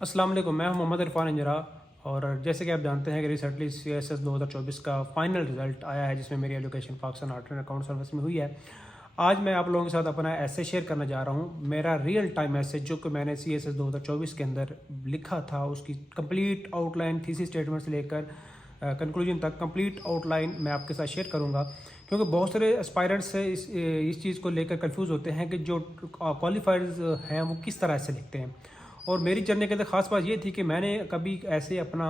अस्सलाम वालेकुम, मैं हूं मोहम्मद इरफान इंजरा। और जैसे कि आप जानते हैं कि रिसेंटली CSS 2024 का फाइनल रिजल्ट आया है, जिसमें मेरी education Pakistan art and account service में हुई है। आज मैं आप लोगों के साथ अपना ऐसे शेयर करने जा रहा हूं, मेरा रियल टाइम ऐसे जो कि मैंने CSS 2024 के अंदर लिखा था, उसकी कंप्लीट आउटलाइन थीसिस स्टेटमेंट से लेकर कंक्लूजन तक कंप्लीट आउटलाइन मैं आपके साथ शेयर करूंगा। क्योंकि बहुत सारे एस्पायरेंट्स इस चीज़ को लेकर कंफ्यूज होते हैं कि जो क्वालिफाइड्स हैं वो किस तरह से लिखते हैं। और मेरी जर्नी के अंदर ख़ास बात ये थी कि मैंने कभी ऐसे अपना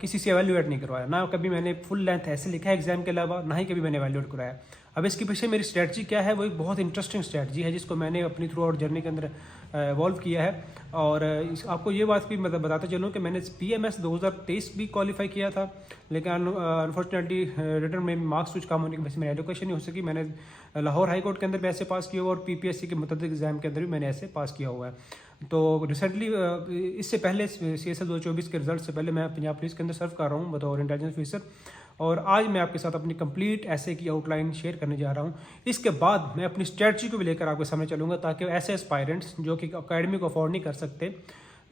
किसी से एवेल्यूएट नहीं करवाया, ना कभी मैंने फुल लेंथ ऐसे लिखा है एग्जाम के अलावा, ना ही कभी मैंने एवेल्यूएट करवाया। अब इसके पीछे मेरी स्ट्रेटजी क्या है, वो एक बहुत इंटरेस्टिंग स्ट्रेटजी है जिसको मैंने अपनी थ्रू आउट जर्नी के अंदर इवॉल्व किया है। और आपको ये बात भी मतलब बताता चलूँ कि मैंने PMS 2023 भी क्वालिफाई किया था, लेकिन अनफॉर्चुनेटली रिटर्न में मार्क्स कुछ कम होने की वजह से मेरी एडुकेशन नहीं हो सकी। मैंने लाहौर हाई कोर्ट के अंदर भी ऐसे पास किया हुआ और PPSC के मुतअद्दिद एग्जाम के अंदर भी मैंने ऐसे पास किया हुआ है। तो रिसेंटली इससे पहले CSS 2024 के रिजल्ट से पहले मैं पंजाब पुलिस के अंदर सर्व कर रहा हूँ बतौर इंटेलिजेंस ऑफिसर। और आज मैं आपके साथ अपनी कंप्लीट ऐसे की आउटलाइन शेयर करने जा रहा हूँ। इसके बाद मैं अपनी स्ट्रेटजी को भी लेकर आपके सामने चलूँगा, ताकि ऐसे एस्पायरेंट्स जो कि अकेडमी को अफोर्ड नहीं कर सकते,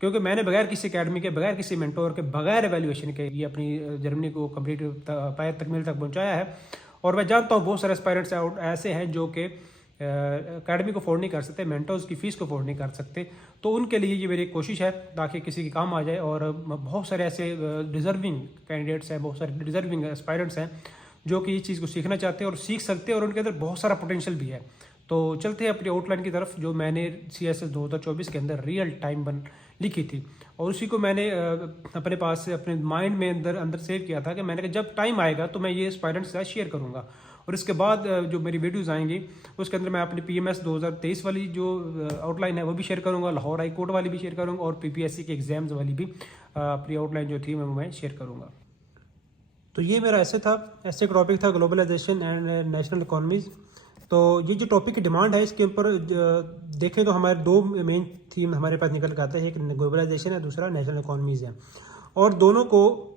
क्योंकि मैंने बगैर किसी अकेडमी के, बगैर किसी मेंटोर के, बगैर एवेल्यूएशन के ये अपनी जर्नी को कंप्लीट पाए तकमील तक पहुँचाया है। और मैं जानता हूँ बहुत सारे एस्पायरेंट्स ऐसे हैं जो कि अकेडमी को अफोर्ड नहीं कर सकते, मेंटर्स की फ़ीस को अफोर्ड नहीं कर सकते। तो उनके लिए ये मेरी कोशिश है ताकि किसी के काम आ जाए। और बहुत सारे ऐसे डिज़र्विंग कैंडिडेट्स हैं, बहुत सारे डिज़र्विंग एस्पायरेंट्स हैं जो कि इस चीज़ को सीखना चाहते हैं और सीख सकते हैं, और उनके अंदर बहुत सारा पोटेंशियल भी है। तो चलते हैं अपनी आउटलाइन की तरफ, जो मैंने CSS 2024 के अंदर रियल टाइम लिखी थी। और उसी को मैंने अपने पास अपने माइंड में अंदर सेव किया था कि मैंने कहा जब टाइम आएगा तो मैं ये एस्पायरेंट्स के साथ शेयर करूँगा। और इसके बाद जो मेरी वीडियोज़ आएंगी उसके अंदर मैं अपनी PMS 2023 वाली जो आउटलाइन है वो भी शेयर करूँगा, लाहौर हाई कोर्ट वाली भी शेयर करूँगा, और PPSC के एग्जाम्स वाली भी अपनी आउटलाइन जो थी मैं शेयर करूँगा। तो ये मेरा ऐसे का टॉपिक था ग्लोबलाइजेशन एंड नेशनल इकोनॉमीज़। तो ये जो टॉपिक की डिमांड है, इसके ऊपर देखें तो हमारे दो मेन थीम हमारे पास निकल कर आते हैं, एक ग्लोबलाइजेशन है, दूसरा नेशनल इकोनॉमीज़ है। और दोनों को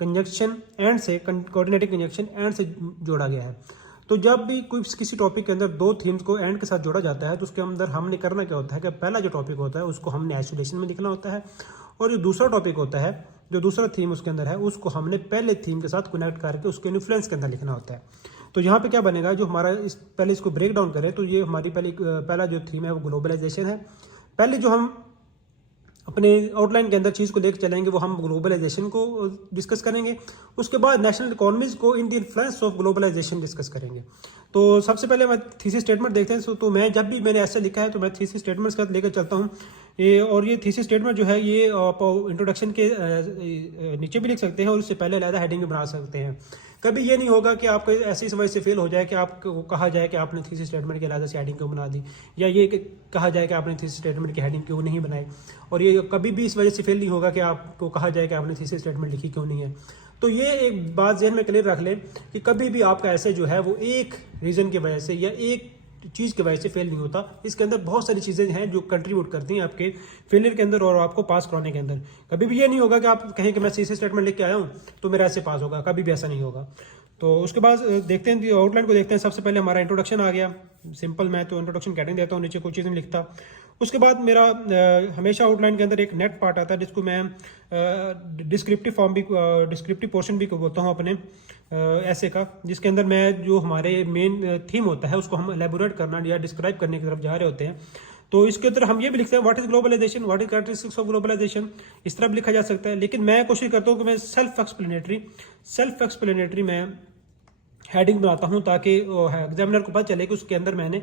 कंजक्शन एंड से, कोऑर्डिनेटिंग कंजक्शन एंड से जोड़ा गया है। तो जब भी कोई किसी टॉपिक के अंदर दो थीम्स को एंड के साथ जोड़ा जाता है, तो उसके अंदर हमने करना क्या होता है कि पहला जो टॉपिक होता है उसको हमने आइसोलेशन में लिखना होता है, और जो दूसरा टॉपिक होता है, जो दूसरा थीम उसके अंदर है, उसको हमने पहले थीम के साथ कनेक्ट करके उसके इन्फ्लुएंस के अंदर लिखना होता है। तो यहाँ पे क्या बनेगा, जो हमारा पहले इसको ब्रेक डाउन करें तो ये हमारी पहला जो थीम है वो ग्लोबलाइजेशन है। पहले जो हम अपने आउटलाइन के अंदर चीज़ को लेकर चलेंगे वो हम ग्लोबलाइजेशन को डिस्कस करेंगे। उसके बाद नेशनल इकोनॉमीज़ को in the influence of globalisation discuss करेंगे। तो सबसे पहले मैं थीसिस स्टेटमेंट देखते हैं। तो मैं जब भी मैंने ऐसे लिखा है तो मैं थीसिस स्टेटमेंट्स का लेकर चलता हूँ। ये थीसिस स्टेटमेंट जो है ये आप इंट्रोडक्शन के नीचे भी लिख सकते हैं और उससे पहले अलग हेडिंग भी बना सकते हैं। कभी ये नहीं होगा कि आपको ऐसी समझ से फेल हो जाए कि आपको कहा जाए कि आपने थीसिस स्टेटमेंट की अलग से हेडिंग क्यों बना दी, या ये कहा जाए कि आपने थीसिस स्टेटमेंट की हेडिंग क्यों नहीं बनाई। और ये कभी भी इस वजह से फेल नहीं होगा कि आपको कहा जाए कि आपने थीसिस स्टेटमेंट लिखी क्यों नहीं है। तो ये एक बात ज़हन में क्लियर रख लें कि कभी भी आपका ऐसे जो है वो एक रीज़न की वजह से या एक चीज़ की वजह से फेल नहीं होता। इसके अंदर बहुत सारी चीज़ें हैं जो कंट्रीब्यूट करती हैं आपके फेलियर के अंदर और आपको पास कराने के अंदर। कभी भी ये नहीं होगा कि आप कहें कि मैं CSS स्टेटमेंट लिख के आया हूँ तो मेरा ऐसे पास होगा, कभी भी ऐसा नहीं होगा। तो उसके बाद देखते हैं आउटलाइन को देखते हैं। सबसे पहले हमारा इंट्रोडक्शन आ गया, सिंपल। मैं तो इंट्रोडक्शन कैटिंग देता हूँ, नीचे कोई चीज़ नहीं लिखता। उसके बाद मेरा हमेशा आउटलाइन के अंदर एक नेट पार्ट आता है जिसको मैं डिस्क्रिप्टिव पोर्शन भी बोलता हूँ अपने ऐसे का, जिसके अंदर मैं जो हमारे मेन थीम होता है उसको हम एलेबोरेट करना या डिस्क्राइब करने की तरफ जा रहे होते हैं। तो इसके अंदर हम ये भी लिखते हैं what is globalisation, what is characteristics of globalisation, इस तरह भी लिखा जा सकता है। लेकिन मैं कोशिश करता हूँ कि मैं सेल्फ एक्सप्लेनेटरी मैं हेडिंग बनाता हूँ ताकि एग्जामिनर को पता चले कि उसके अंदर मैंने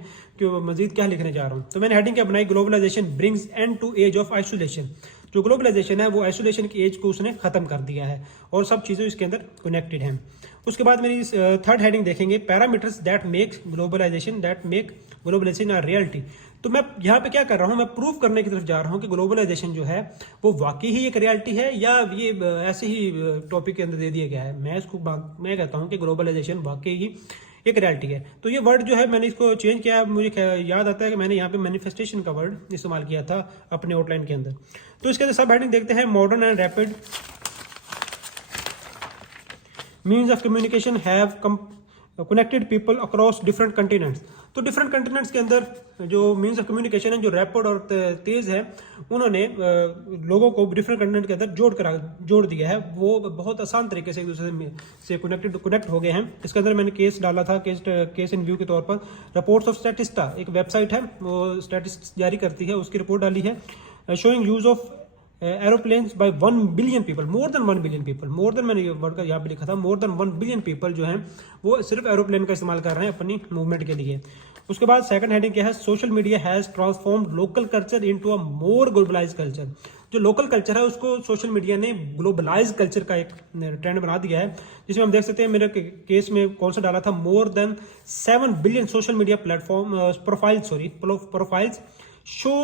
मजीद क्या लिखने जा रहा हूँ। तो मैंने हेडिंग क्या बनाई, globalisation brings end to age of isolation. जो ग्लोबलाइजेशन है वो आइसोलेशन की एज को उसने खत्म कर दिया है और सब चीज़ें इसके अंदर कनेक्टेड हैं। उसके बाद मेरी थर्ड हेडिंग देखेंगे, parameters that make globalisation a reality. तो मैं यहाँ पे क्या कर रहा हूँ, मैं प्रूव करने की तरफ जा रहा हूँ कि ग्लोबलाइजेशन जो है वो वाकई ही एक रियलिटी है या ये ऐसे ही टॉपिक के अंदर दे दिया गया है। मैं कहता हूँ कि ग्लोबलाइजेशन वाकई ही एक रियलिटी है। तो ये वर्ड जो है मैंने इसको चेंज किया, मुझे याद आता है कि मैंने यहाँ पे मैनिफेस्टेशन का वर्ड इस्तेमाल किया था अपने आउटलाइन के अंदर। तो इसके अंदर सब हेडिंग देखते हैं, modern and rapid means of communication have connected people across different continents. तो डिफरेंट कंटिनेंट्स के अंदर जो मीन्स ऑफ कम्युनिकेशन है, जो रैपिड और तेज़ है, उन्होंने लोगों को डिफरेंट कंटिनेंट के अंदर जोड़ दिया है। वो बहुत आसान तरीके से एक दूसरे से कनेक्ट हो गए हैं। इसके अंदर मैंने केस डाला था, केस इन व्यू के तौर पर रिपोर्ट्स ऑफ स्टैटिस्टा, एक वेबसाइट है, वो स्टैटिस्टिक्स जारी करती है, उसकी रिपोर्ट डाली है, showing use of aeroplanes by 1 billion people, more than 1 billion people, more than, मैंने ये वर्ड का यहाँ पे लिखा था, मोर देन 1 बिलियन पीपल जो हैं वो सिर्फ एरोप्लेन का इस्तेमाल कर रहे हैं अपनी मूवमेंट के लिए। उसके बाद सेकंड हेडिंग क्या है, social media has transformed local culture into a more globalised culture. जो लोकल कल्चर है उसको सोशल मीडिया ने ग्लोबलाइज कल्चर का एक ट्रेंड बना दिया है, जिसमें हम देख सकते हैं मेरे केस में कौन सा डाला था, more than 7 billion social media platform profiles show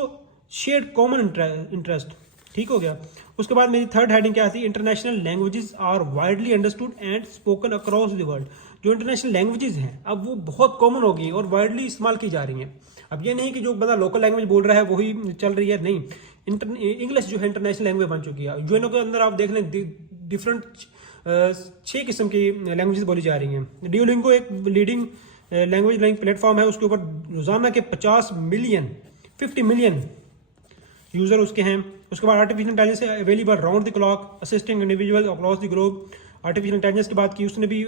shared common interest. ठीक हो गया। उसके बाद मेरी थर्ड हेडिंग क्या थी, international languages are widely understood and spoken across the world. जो इंटरनेशनल लैंग्वेजेस हैं अब वो बहुत कॉमन हो गई और वाइडली इस्तेमाल की जा रही हैं। अब ये नहीं कि जो बंदा लोकल लैंग्वेज बोल रहा है वही चल रही है, नहीं, इंग्लिश जो है इंटरनेशनल लैंग्वेज बन चुकी है। यूएनओ के अंदर आप देख लें डिफरेंट 6 किस्म की लैंग्वेजेस बोली जा रही हैं। डुओलिंगो एक लीडिंग लैंग्वेज लर्निंग प्लेटफॉर्म है, उसके ऊपर रोजाना के 50 मिलियन यूजर उसके हैं। उसके बाद artificial intelligence available round the clock, assisting individual across the globe. Artificial intelligence की बात की उसने भी,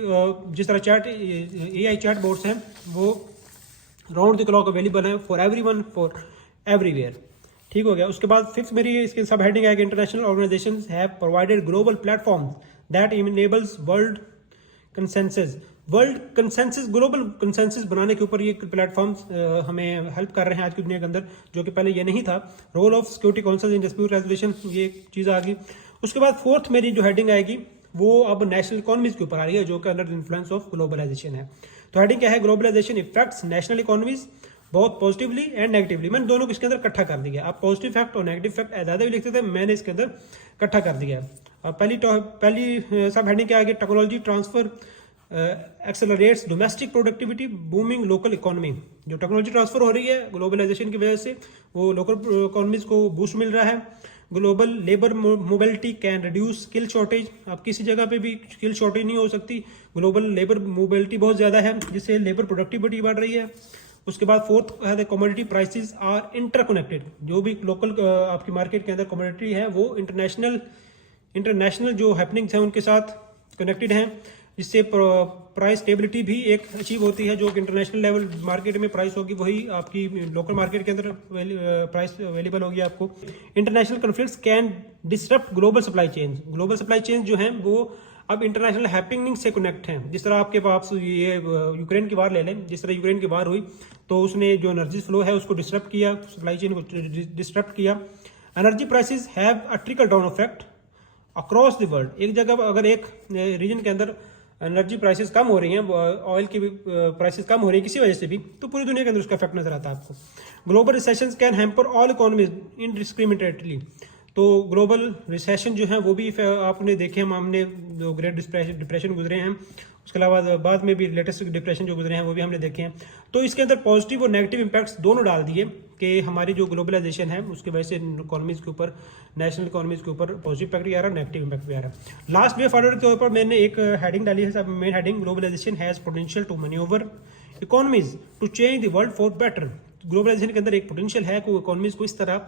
जिस तरह AI चैट बोर्ड्स हैं वो राउंड द क्लॉक अवेलेबल है फॉर एवरीवन, फॉर एवरीवेयर। ठीक हो गया। उसके बाद फिफ्थ मेरी इसके सब हेडिंग है कि international organisations have provided global platforms that enables world consensus global consensus बनाने के ऊपर ये प्लेटफॉर्म्स हमें हेल्प कर रहे हैं आज की दुनिया के अंदर, जो कि पहले ये नहीं था। Role of security council in dispute resolution, ये एक चीज़ आ गई। उसके बाद फोर्थ मेरी जो हेडिंग आएगी वो अब नेशनल इकोनॉमीज के ऊपर आ रही है, जो कि अंडर इन्फ्लुएंस ऑफ ग्लोबलाइजेशन है। तो हेडिंग क्या है, ग्लोबलाइजेशन इफेक्ट्स नेशनल इकोनॉमीज बहुत पॉजिटिवली एंड नेगेटिवली। मैंने दोनों को इसके अंदर इकट्ठा कर दिया। आप पॉजिटिव फैक्ट और नेगेटिव फैक्ट ज़्यादा भी लिखते थे, मैंने इसके अंदर इकट्ठा कर दिया। अब पहली सब हेडिंग क्या आएगी, technology transfer accelerates domestic productivity booming local economy. जो टेक्नोलॉजी ट्रांसफर हो रही है ग्लोबलाइजेशन की वजह से, वो लोकल इकोनॉमीज को बूस्ट मिल रहा है। Global labour mobility can reduce skill shortage. अब किसी जगह पे भी स्किल शॉर्टेज नहीं हो सकती, ग्लोबल लेबर मोबिलिटी बहुत ज़्यादा है, जिससे लेबर प्रोडक्टिविटी बढ़ रही है। उसके बाद फोर्थ है कमोडिटी प्राइसेस आर इंटरकनेक्टेड। जो भी लोकल आपकी मार्केट के अंदर कमोडिटी है वो इंटरनेशनल जो हैपनिंग्स हैं उनके साथ कनेक्टेड हैं, जिससे प्राइस स्टेबिलिटी भी एक अचीव होती है। जो इंटरनेशनल लेवल मार्केट में प्राइस होगी वही आपकी लोकल मार्केट के अंदर प्राइस अवेलेबल होगी आपको। International conflicts can disrupt global supply chain. Global supply chain जो हैं वो अब इंटरनेशनल हैपनिंग से कनेक्ट हैं। जिस तरह आपके पास ये यूक्रेन की वार ले लें, जिस तरह यूक्रेन की वार हुई तो उसने जो एनर्जी फ्लो है उसको डिसरप्ट किया, सप्लाई चेन को डिसरप्ट किया। Energy prices have a trickle down effect across the world. एक जगह अगर एक रीजन के अंदर एनर्जी प्राइसेस कम हो रही हैं, ऑयल की भी प्राइसेस कम हो रही है किसी वजह से भी, तो पूरी दुनिया के अंदर उसका इफेक्ट नजर आता है आपको। Global recession can hamper all economies indiscriminately. तो ग्लोबल रिसेशन जो है वो भी आपने देखे, हमने जो ग्रेट डिप्रेशन गुजरे हैं, उसके अलावा बाद में भी लेटेस्ट डिप्रेशन जो गुजरे हैं वो भी हमने देखे हैं। तो इसके अंदर पॉजिटिव और नेगेटिव इंपैक्ट्स दोनों डाल दिए कि हमारी जो ग्लोबलाइजेशन है उसकी वजह से इकोनॉमीज के ऊपर, नेशनल इकोनॉमीज के ऊपर पॉजिटिव इम्पैक्ट भी आ रहा है, नेगेटिव इम्पैक्ट भी आ रहा है। लास्ट वे फॉरवर्ड के ऊपर मैंने एक हेडिंग डाली है, main heading, globalisation has potential to manoeuvre economies to change the world for better. Globalisation के अंदर एक पोटेंशियल है कि इकोनॉमीज को इस तरह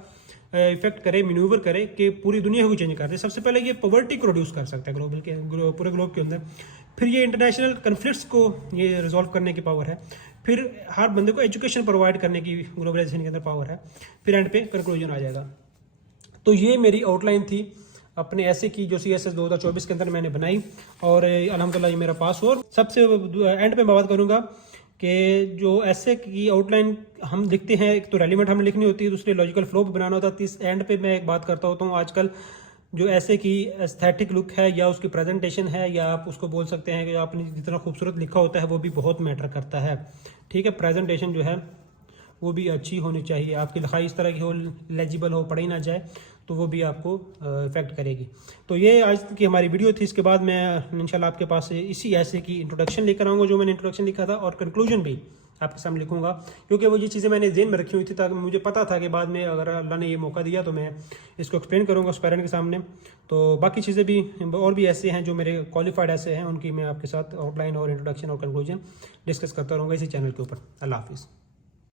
इफेक्ट करे, मैन्यूवर करे कि पूरी दुनिया को चेंज कर दे। सबसे पहले ये पॉवर्टी को रिड्यूस कर सकता है पूरे ग्लोब के अंदर। फिर ये इंटरनेशनल कन्फ्लिक्ट्स को ये रिजॉल्व करने की पावर है। फिर हर बंदे को एजुकेशन प्रोवाइड करने की ग्लोबलाइजेशन के अंदर पावर है। फिर एंड पे कंक्लूजन आ जाएगा। तो ये मेरी आउटलाइन थी अपने ऐसे की जो CSS 2024 के अंदर मैंने बनाई, और अल्हम्दुलिल्लाह ये मेरा पास हुआ। सबसे एंड पे मैं बात करूँगा कि जो ऐसे की आउटलाइन हम लिखते हैं, एक तो रेलिवेंट हमें लिखनी होती है, दूसरी लॉजिकल फ्लो भी बनाना होता है। इस एंड पे मैं एक बात करता होता हूँ, आजकल जो ऐसे की एस्थेटिक लुक है या उसकी प्रेजेंटेशन है, या आप उसको बोल सकते हैं कि आपने जितना खूबसूरत लिखा होता है वो भी बहुत मैटर करता है। ठीक है, प्रेजेंटेशन जो है वो भी अच्छी होनी चाहिए, आपकी लिखाई इस तरह की हो, लेजिबल हो, पढ़ी ना जाए, तो वो भी आपको इफेक्ट करेगी। तो ये आज की हमारी वीडियो थी। इसके बाद मैं इंशाल्लाह आपके पास इसी ऐसे की इंट्रोडक्शन लेकर आऊँगा जो मैंने इंट्रोडक्शन लिखा था, और कंक्लूजन भी आपके सामने लिखूंगा, क्योंकि वो ये चीज़ें मैंने ज़हन में रखी हुई थी, ताकि मुझे पता था कि बाद में अगर अल्लाह ने ये मौका दिया तो मैं इसको एक्सप्लेन करूँगा उस पेरेंट के सामने। तो बाकी चीज़ें भी और भी ऐसे हैं जो मेरे क्वालिफाइड ऐसे हैं, उनकी मैं आपके साथ आउटलाइन और इंट्रोडक्शन और कंक्लूजन डिस्कस करता रहूँगा इसी चैनल के ऊपर। अल्लाह हाफिज़।